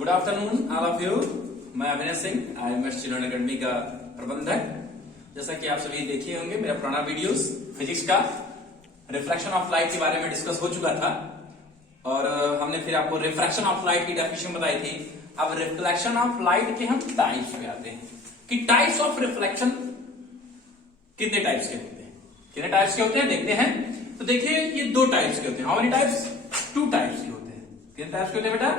Good afternoon all of you. मैं Avinash Singh, I am children academy का प्रबंधक। जैसा कि आप सभी देखे होंगे, मेरा पुराना वीडियोस फिजिक्स का रिफ्रैक्शन ऑफ लाइट के बारे में डिस्कस हो चुका था और हमने फिर आपको रिफ्रैक्शन ऑफ लाइट की डेफिनेशन बताई थी। अब रिफ्लेक्शन ऑफ लाइट के हम टाइप्स पे आते हैं कि टाइप्स ऑफ रिफ्लेक्शन कितने टाइप्स के होते हैं, कितने टाइप्स के होते हैं देखते हैं। तो देखिए ये दो टाइप्स के होते हैं। How many types? Two types के होते हैं। कितने टाइप्स के होते हैं बेटा?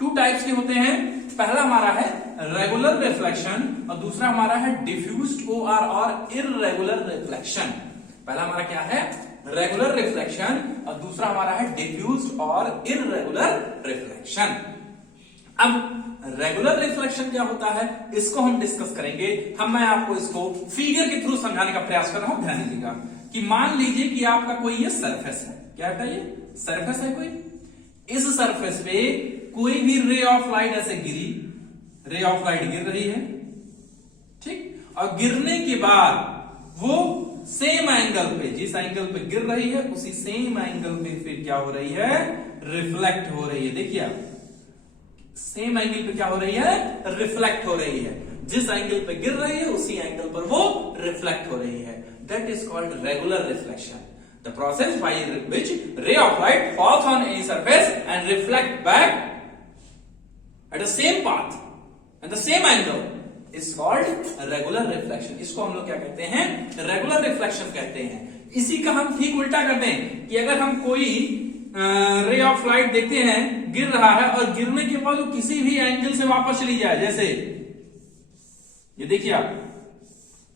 टू टाइप्स के होते हैं। पहला हमारा है रेगुलर रिफ्लेक्शन और दूसरा हमारा है डिफ्यूज्ड ओआर और इररेगुलर रिफ्लेक्शन। पहला हमारा क्या है? रेगुलर रिफ्लेक्शन और दूसरा हमारा है डिफ्यूज्ड और इररेगुलर रिफ्लेक्शन। अब रेगुलर रिफ्लेक्शन क्या होता है इसको हम डिस्कस करेंगे। मैं आपको इसको फिगर के थ्रू समझाने का प्रयास कर रहा हूं। ध्यान दीजिएगा कि मान लीजिए कि आपका कोई ये सरफेस है। क्या है ये? सरफेस है कोई। इस सरफेस पे कोई भी रे ऑफ लाइट ऐसे गिरी, रे ऑफ लाइट गिर रही है, ठीक, और गिरने के बाद वो सेम एंगल पे, जिस एंगल पे गिर रही है उसी सेम एंगल पे फिर क्या हो रही है? रिफ्लेक्ट हो रही है। देखिए आप, सेम एंगल पे क्या हो रही है? रिफ्लेक्ट हो रही है। जिस एंगल पे गिर रही है उसी एंगल पर वो रिफ्लेक्ट हो रही है। That is called regular reflection, the process by which ray of light falls on any surface and reflect back at the same path and the same angle is called regular reflection। इसको हम लोग क्या कहते हैं? Regular reflection कहते हैं। इसी का हम ठीक उल्टा करते हैं कि अगर हम कोई रे ऑफ लाइट देखते हैं गिर रहा है और गिरने के बाद वो किसी भी एंगल से वापस चली जाए, जैसे ये देखिए आप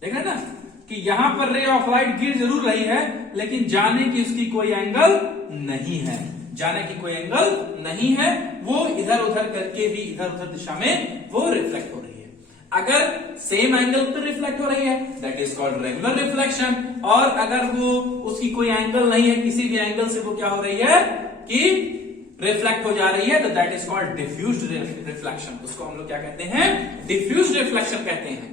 देख रहे हैं ना कि यहां पर रे ऑफ लाइट गिर जरूर रही है लेकिन जाने की उसकी कोई एंगल नहीं है, जाने की कोई एंगल नहीं है। वो इधर उधर करके भी इधर उधर दिशा में वो रिफ्लेक्ट हो रही है। अगर सेम एंगल पर रिफ्लेक्ट हो रही है that is called regular reflection, और अगर वो उसकी कोई एंगल नहीं है, किसी भी एंगल से वो क्या हो रही है कि रिफ्लेक्ट हो जा रही है, तो that is called diffused reflection. उसको हम लोग क्या कहते हैं? डिफ्यूज्ड रिफ्लेक्शन कहते हैं।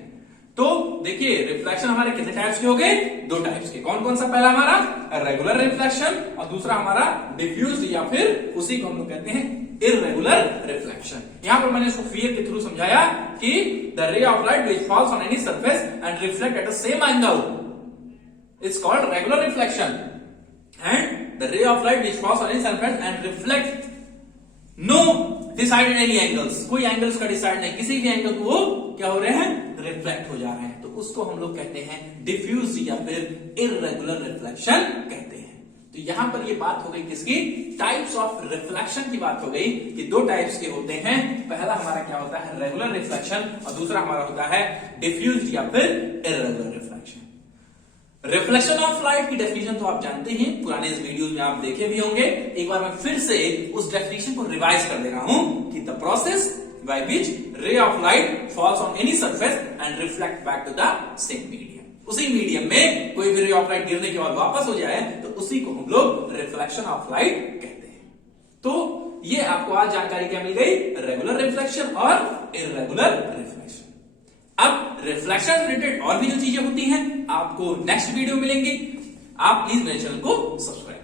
तो देखिए रिफ्लेक्शन हमारे कितने टाइप्स के हो गए? दो टाइप्स के। कौन कौन सा? पहला हमारा रेगुलर रिफ्लेक्शन और दूसरा हमारा डिफ्यूज्ड या फिर उसी को हम लोग कहते हैं इररेगुलर रिफ्लेक्शन। यहां पर मैंने इसको फिगर के थ्रू समझाया कि the ray of light which falls on any surface and reflect at the same angle is called regular reflection, and the ray of light which falls on any surface and reflect no decided any angles, कोई angles का decide नहीं, किसी भी angle को वो क्या हो रहे हैं? रिफ्लेक्ट हो जा रहे हैं। तो उसको हम लोग कहते हैं डिफ्यूज या फिर इररेगुलर रिफ्लेक्शन कहते हैं। तो यहां पर ये बात हो गई किसकी? टाइप्स ऑफ रिफ्लेक्शन की बात हो गई कि दो टाइप्स के होते हैं। पहला हमारा क्या होता है? रेगुलर रिफ्लेक्शन और दूसरा हमारा होता है डिफ्यूज या फिर irregular reflection. Reflection of light की डेफिनेशन तो आप जानते हैं, पुराने इस वीडियोस में आप देखे भी होंगे। एक बार मैं फिर से उस डेफिनेशन को रिवाइज कर दे रहा हूं कि the process by which ray of light falls on any surface and reflect back to the same medium। उसी मीडियम में कोई भी रे ऑफ लाइट गिरने के बाद वापस हो जाए तो उसी को हम लोग रिफ्लेक्शन ऑफ लाइट कहते हैं। तो ये आपको आज जानकारी क्या मिल गई? रेगुलर रिफ्लेक्शन और इररेगुलर रिफ्लेक्शन। अब रिफ्लेक्शन रिलेटेड और भी जो चीजें होती हैं आपको नेक्स्ट वीडियो मिलेंगी। आप प्लीज मेरे चैनल को सब्सक्राइब